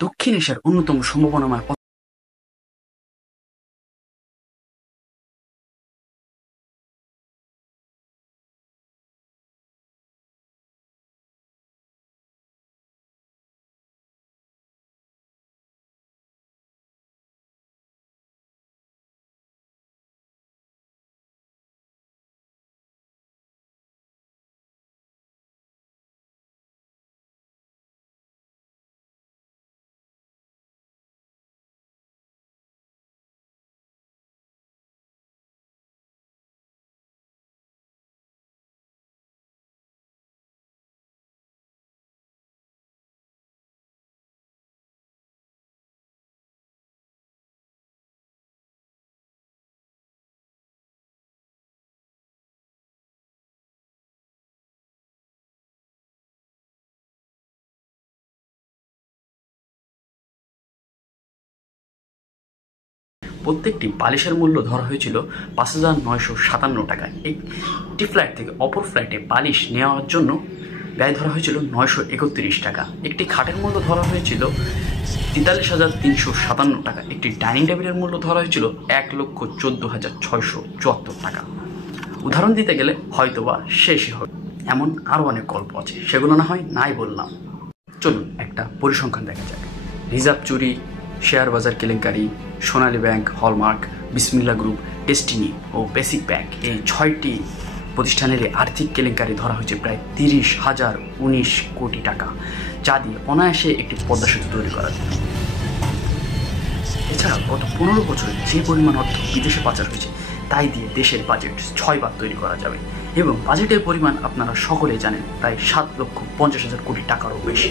দক্ষিণ এশিয়ার অন্যতম সম্ভাবনাময় প্রত্যেকটি বালিশের মূল্য ধরা হয়েছিল ৫,৯৫৭ টাকা। একটি ফ্লাইট থেকে অপর ফ্লাইটে বালিশ নেওয়ার জন্য ব্যয় ধরা হয়েছিল ৯৩১ টাকা। একটি খাটের মূল্য ধরা হয়েছিল ৪৩,৩৫৭ টাকা। একটি ডাইনিং টেবিলের মূল্য ধরা হয়েছিল ১,১৪,৬৭৪ টাকা। উদাহরণ দিতে গেলে হয়তোবা শেষই হবে, এমন আরও অনেক গল্প আছে, সেগুলো না হয় নাই বললাম। চলুন একটা পরিসংখ্যান দেখা যাক। রিজার্ভ চুরি, শেয়ার বাজার কেলেঙ্কারি, সোনালী ব্যাংক, হলমার্ক, বিসমিল্লা গ্রুপ, ডেস্টিনি ও বেসিক ব্যাংক, এই ৬টি প্রতিষ্ঠানের আর্থিক কেলেঙ্কারি ধরা হয়েছে প্রায় ৩০,০১৯ কোটি টাকা, যা দিয়ে অনায়াসে একটি পদ্মা সেতু তৈরি করা যায়। এছাড়া গত ১৫ বছরে যে পরিমাণ অর্থ বিদেশে পাচার হয়েছে তাই দিয়ে দেশের বাজেট ৬ বার তৈরি করা যাবে, এবং বাজেটের পরিমাণ আপনারা সকলে জানেন, প্রায় ৭,৫০,০০০ কোটি টাকারও বেশি।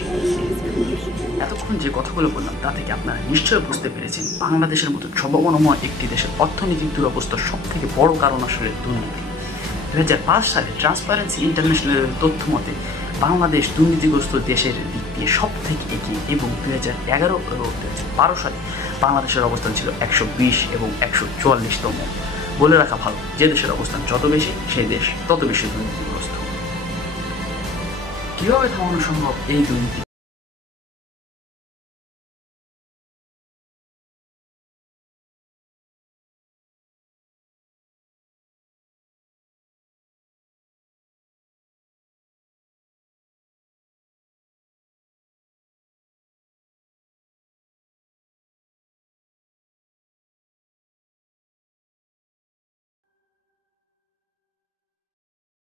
এতক্ষণ যে কথাগুলো বললাম তা থেকে আপনারা নিশ্চয়ই বুঝতে পেরেছেন বাংলাদেশের মতো সম্ভাবনাময় একটি দেশের অর্থনৈতিক দুরবস্থার সব থেকে বড় কারণ আসলে দুর্নীতি। ২০০৫ সালে ট্রান্সপারেন্সি ইন্টারন্যাশনালের তথ্য মতে বাংলাদেশ দুর্নীতিগ্রস্ত দেশের দিক দিয়ে সব থেকে এগিয়ে, এবং ২০১১ ও ২০১২ সালে বাংলাদেশের অবস্থান ছিল ১২০ এবং ১৪৪তম। বলে রাখা ভালো, যে দেশের অবস্থান যত বেশি সেই দেশ তত বেশি দুর্নীতিগ্রস্ত। কীভাবে থামানো সম্ভব এই দুর্নীতি?